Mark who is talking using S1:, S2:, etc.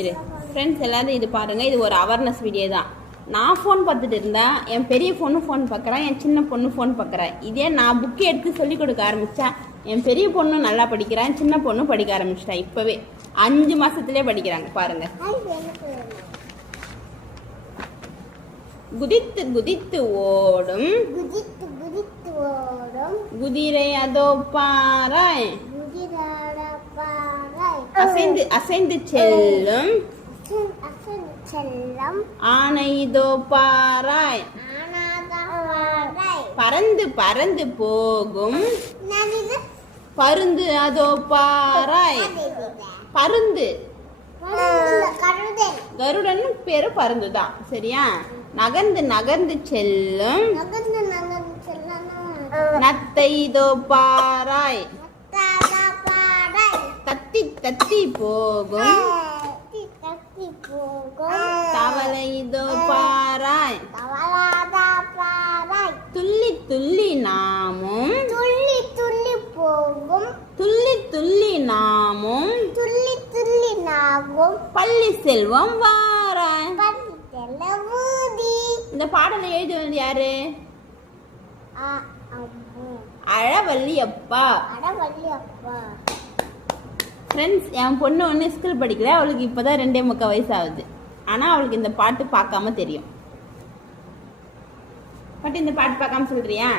S1: இரு. ஃப்ரெண்ட்ஸ் எல்லாரும் இது பாருங்க இது ஒரு அவேர்னஸ் வீடியோ தான். நான் ஃபோன் பார்த்துட்டு இருந்தா என் பெரிய பொண்ணு ஃபோன் பார்க்குறேன் என் சின்ன பொண்ணு ஃபோன் பார்க்குறேன் இதே நான் புக்கு எடுத்து சொல்லி கொடுக்க ஆரம்பிச்சா என் பெரிய பொண்ணு நல்லா படிக்கிறான் சின்ன பொண்ணு படிக்க ஆரம்பிச்சிட்டா. இப்போவே அஞ்சு மாசத்துலயே படிக்கிறாங்க பாருங்க. குதித்து குதித்து ஓடும்.
S2: குதித்து குதித்து ஓடும்.
S1: குதிரை அதோ
S2: பாறை.
S1: அசைந்து அசைந்து செல்லும். பாராய்.
S2: ஆனாத பாறை
S1: பறந்து பறந்து போகும். பருந்து அதோ பாராய். பருந்து. கருடன் பேரு பருந்து தான். சரியா? நகர்ந்து நகர்ந்து செல்லும். நத்தை இதோ பாராய். தத்தி போகும் தவளை இதோ பாராய். துள்ளி துள்ளி நாமும்.
S2: துள்ளி துள்ளி போகும்.
S1: துள்ளி துள்ளி நாமும்.
S2: துள்ளி துள்ளி நாகும்
S1: பள்ளி செல்வம் வாராய். இந்த பாடலை எழுதுவது யாரு? அழவள்ளி அப்பா
S2: அடவள்ளி அப்பா
S1: ஃப்ரெண்ட்ஸ் என் பொண்ணு ஒன்று ஸ்கூல் படிக்கல. அவளுக்கு இப்போதான் ரெண்டே முக்கால் வயசு ஆகுது ஆனால் அவளுக்கு இந்த பாட்டு பார்க்காம தெரியும். பட் இந்த பாட்டு பார்க்காம சொல்றியா?